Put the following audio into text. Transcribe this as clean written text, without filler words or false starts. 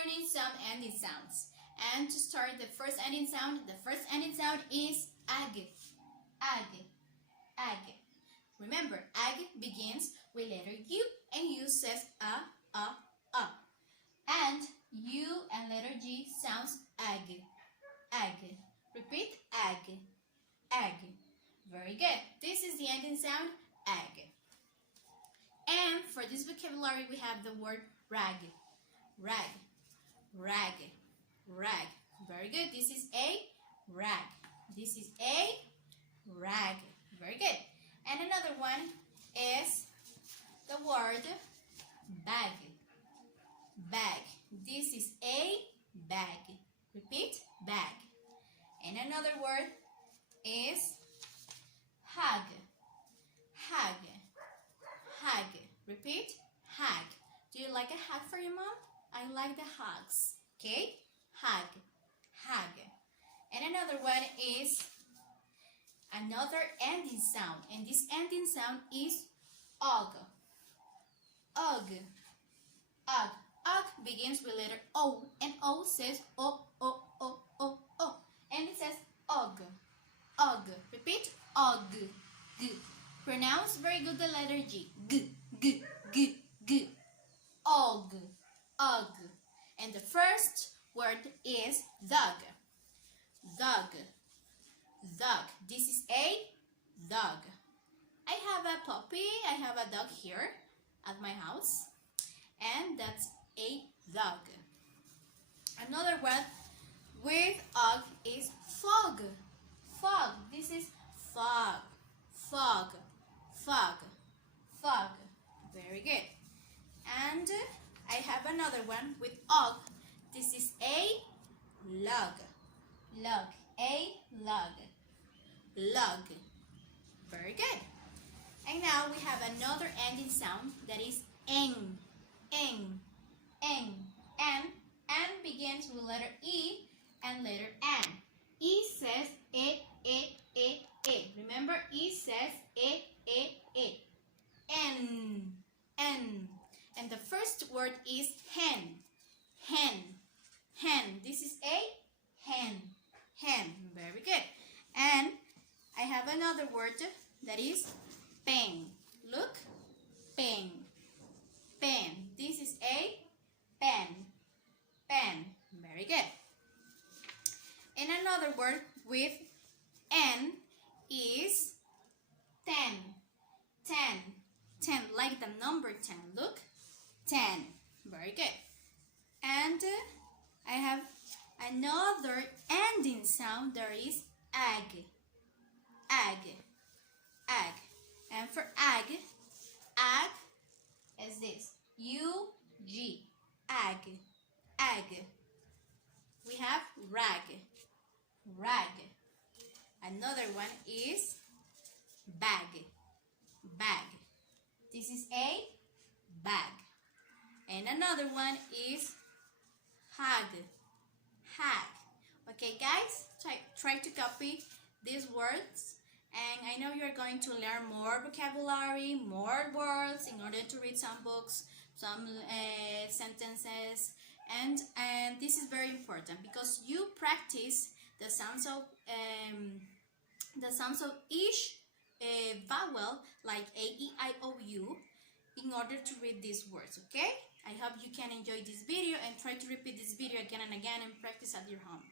learning some ending sounds. And to start the first ending sound is ag. Ag. Ag. Remember, ag begins with letter U and U says a. And U and letter G sounds ag. Ag. Repeat, ag. Ag. Very good. This is the ending sound, ag. And for this vocabulary, we have the word rag. Rag. Rag. Rag. Very good. This is a rag. This is a rag. Very good. And another one is the word bag. Bag. This is a bag. Repeat, bag. And another word is hag. Hag. Hag. Repeat, hag. Do you like a hug for your mom? I like the hugs. Okay? Hag. Hag. And another one is another ending sound. And this ending sound is og. Og. Og. Og begins with letter O. And O says O. And it says og. Og. Repeat, og. G. Pronounce very good the letter G. G. Og. Og. And the first word is dog. Dog. Dog. This is a dog. I have a puppy. I have a dog here at my house. And that's a dog. Another word with og is fog. Fog. This is fog. Fog. Fog. Fog. Very good. And I have another one with og. This is a log. Log. A log. Log. Very good. And now we have another ending sound that is eng. Eng. Eng. N begins with letter E and letter N. E says e. Remember, E says e. N. And the first word is hen. Hen. Hen. This is a hen. Hen. Very good. And I have another word that is pen. Look. Pen. Pen. This is a pen. Pen. Very good. And another word with N is 10. 10, like the number 10. Look, 10. Very good. And I have another ending sound. There is ag. Ag. Ag. And for ag is this. U-G. Ag. Ag. We have rag. Rag. Another one is bag. Bag. This is a bag. And another one is hag. Hag. Okay, guys, try to copy these words. And I know you're going to learn more vocabulary, more words in order to read some books, some sentences. And this is very important because you practice the sounds of each vowel, like A, E, I, O, U, in order to read these words, okay? I hope you can enjoy this video and try to repeat this video again and again and practice at your home.